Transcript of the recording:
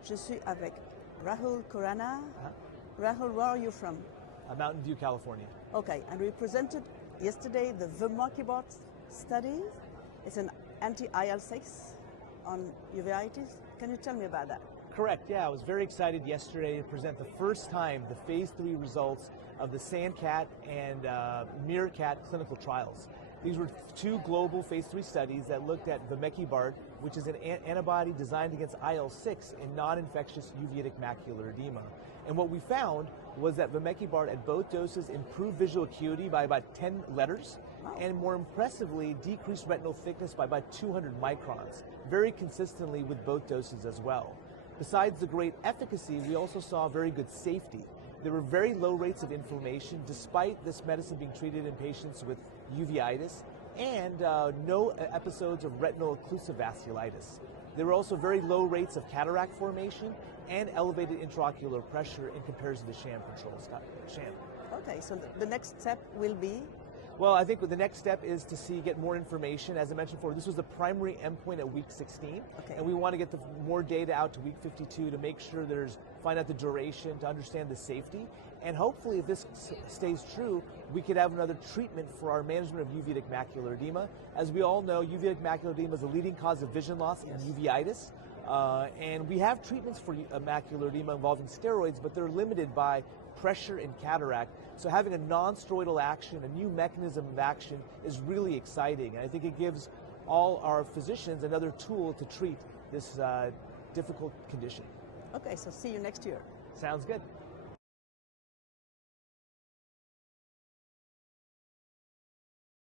Je suis avec Rahul Khurana. Rahul, where are you from? Mountain View, California. Okay, and we presented yesterday the Vemokibart study. It's an anti-IL-6 on uveitis. Can you tell me about that? Correct, yeah. I was very excited yesterday to present the first time the phase 3 results of the SANDCAT and MEERKAT clinical trials. These were two global phase 3 studies that looked at Vemokibart, which is an antibody designed against IL-6 in non-infectious uveitic macular edema. And what we found was that Vemokibart at both doses improved visual acuity by about 10 letters, and more impressively decreased retinal thickness by about 200 microns, very consistently with both doses as well. Besides the great efficacy, we also saw very good safety. There were very low rates of inflammation despite this medicine being treated in patients with uveitis, and no episodes of retinal occlusive vasculitis. There were also very low rates of cataract formation and elevated intraocular pressure in comparison to sham control. Sham. Okay, so the next step will be? Well, I think the next step is to get more information. As I mentioned before, this was the primary endpoint at week 16, and we want to get more data out to week 52 to make sure find out the duration, to understand the safety, and hopefully if this stays true, we could have another treatment for our management of uveitic macular edema. As we all know, uveitic macular edema is a leading cause of vision loss in uveitis. And we have treatments for macular edema involving steroids, but they're limited by pressure and cataract. So having a non-steroidal action, a new mechanism of action, is really exciting. And I think it gives all our physicians another tool to treat this difficult condition. Okay, so see you next year. Sounds good.